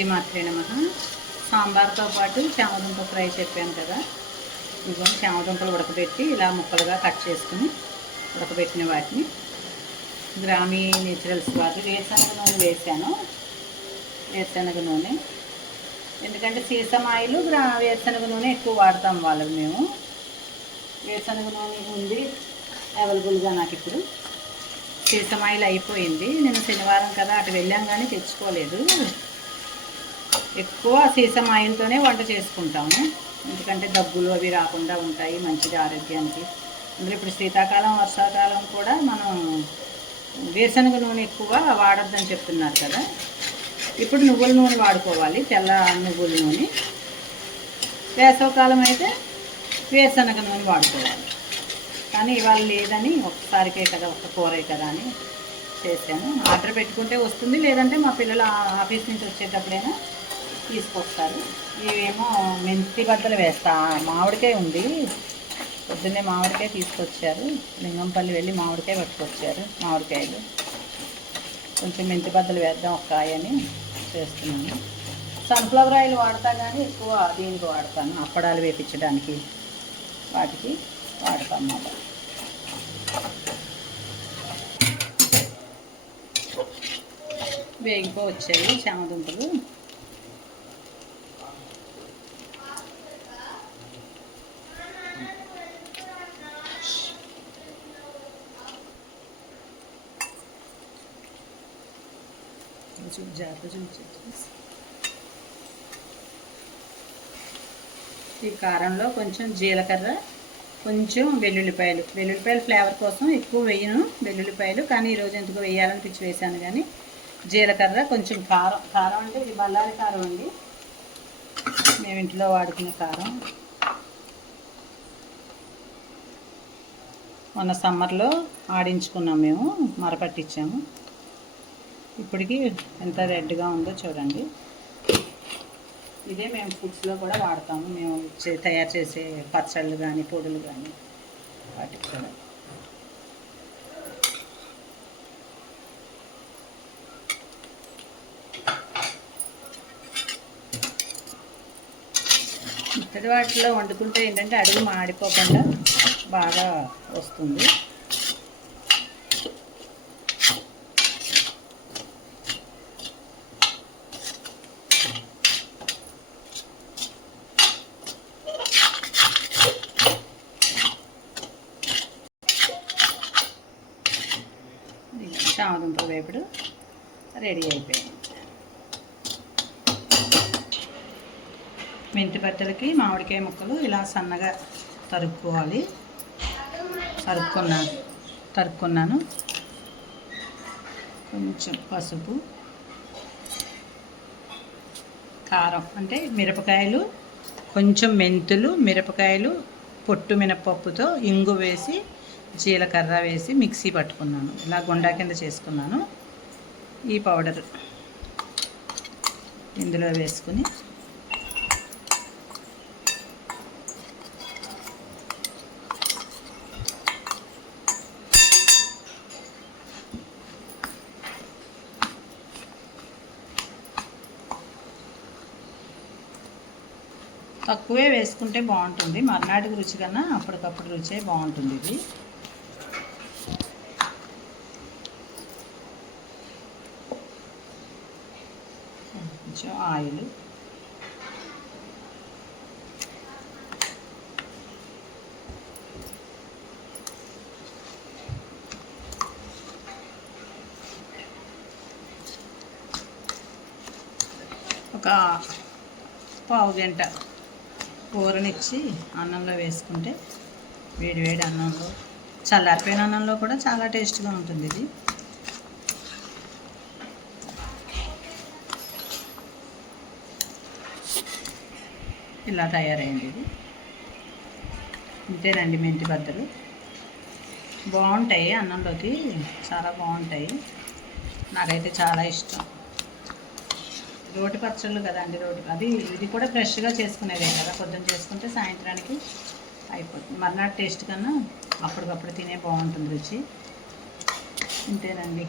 శ్రీమాత్రే నమః. సాంబార్తో పాటు చామదుంప ఫ్రై చెప్పాను కదా, ఇదిగోండి చామదుంపలు ఉడకబెట్టి ఇలా ముక్కలుగా కట్ చేసుకుని ఉడకబెట్టిన వాటిని గ్రామీ నేచురల్స్ వాటి వేరుశనగ నూనె వేసాను. వేరుశనగ నూనె ఎందుకంటే సీసం ఆయిల్ వేరుశనగ నూనె ఎక్కువ వాడతాం వాళ్ళకి. మేము వేరుశనగ నూనె ఉంది అవైలబుల్గా. నాకు ఇప్పుడు సీసం ఆయిల్ అయిపోయింది. నేను శనివారం కదా అటు వెళ్ళాం కానీ తెచ్చుకోలేదు. ఎక్కువ సీసం ఆయిల్తోనే వంట చేసుకుంటాము, ఎందుకంటే దగ్గులు అవి రాకుండా ఉంటాయి, మంచిది ఆరోగ్యానికి. అందులో ఇప్పుడు శీతాకాలం వర్షాకాలం కూడా మనం వేరుశనగ నూనె ఎక్కువ వాడొద్దని చెప్తున్నారు కదా. ఇప్పుడు నువ్వుల నూనె వాడుకోవాలి, తెల్ల నువ్వుల నూనె. వేసవకాలం అయితే వేరుశనగ నూనె వాడుకోవాలి. కానీ ఇవాళ లేదని ఒక్కసారికే కదా, ఒక్క కూరే కదా అని చేశాను. ఆర్డర్ పెట్టుకుంటే వస్తుంది, లేదంటే మా పిల్లలు ఆఫీస్ నుంచి వచ్చేటప్పుడైనా తీసుకొస్తారు. ఇవేమో మెంతి బద్దలు వేస్తా. మామిడికాయ ఉంది, పొద్దున్నే మామిడికాయ తీసుకొచ్చారు. లింగంపల్లి వెళ్ళి మామిడికాయ పట్టుకొచ్చారు. మామిడికాయలు కొంచెం మెంతి బద్దలు వేద్దాం ఒక కాయని చేస్తున్నాను. సన్ఫ్లవర్ ఆయిల్ వాడతా కానీ ఎక్కువ దీనికి వాడతాను, అప్పడాలు వేపించడానికి వాటికి వాడతాం అన్నమాట. వేగిపో వచ్చాయి చామదుంపలు. ఈ కారంలో కొంచెం జీలకర్ర, కొంచెం వెల్లుల్లిపాయలు ఫ్లేవర్ కోసం ఎక్కువ వేయను వెల్లుల్లిపాయలు, కానీ ఈరోజు ఎందుకు వేయాలనిపించి వేసాను. కానీ జీలకర్ర, కొంచెం కారం అంటే ఇది బళ్ళారి కారం అండి, మేము ఇంట్లో వాడుకునే కారం. మొన్న సమ్మర్లో ఆడించుకున్నాం, మేము మరపట్టించాము. ఇప్పటికి ఎంత రెడ్గా ఉందో చూడండి. ఇదే మేము ఫుడ్స్లో కూడా వాడతాము, మేము తయారు చేసే పచ్చళ్ళు కానీ పొడులు కానీ వాటికి కూడా. ఇత్తడి వాటిలో వండుకుంటే ఏంటంటే అడుగు మాడిపోకుండా బాగా వస్తుంది. చామదుంప వేపుడు రెడీ అయిపోయింది. మెంతి బట్టలకి మామిడికాయ ముక్కలు ఇలా సన్నగా తరుక్కోవాలి. తరుక్కున్నాను. కొంచెం పసుపు, కారం అంటే మిరపకాయలు, కొంచెం మెంతులు, మిరపకాయలు, పొట్టు మినపప్పుతో ఇంగు వేసి జీలకర్ర వేసి మిక్సీ పట్టుకున్నాను. ఇలా గుండా కింద చేసుకున్నాను. ఈ పౌడర్ ఇందులో వేసుకుని తక్కువే వేసుకుంటే బాగుంటుంది. మర్నాటికి రుచి కన్నా అప్పటికప్పుడు రుచే బాగుంటుంది. ఇది కొంచెం ఆయిల్, ఒక పావు గంట కూరనిచ్చి అన్నంలో వేసుకుంటే, వేడి వేడి అన్నంలో, చల్లారిపోయిన అన్నంలో కూడా చాలా టేస్ట్గా ఉంటుంది. ఇది ఇలా తయారైంది. ఇది ఇంతేనండి. మెంతి బద్దలు బాగుంటాయి, అన్నంలోకి చాలా బాగుంటాయి. నాకైతే చాలా ఇష్టం. రోటి పచ్చళ్ళు కదండి, ఇది కూడా ఫ్రెష్గా చేసుకునేదే కదా. పొద్దున్న చేసుకుంటే సాయంత్రానికి అయిపోతుంది. మర్నాటి టేస్ట్ కన్నా అప్పటికప్పుడు తినే బాగుంటుంది రుచి. ఇంతేనండి.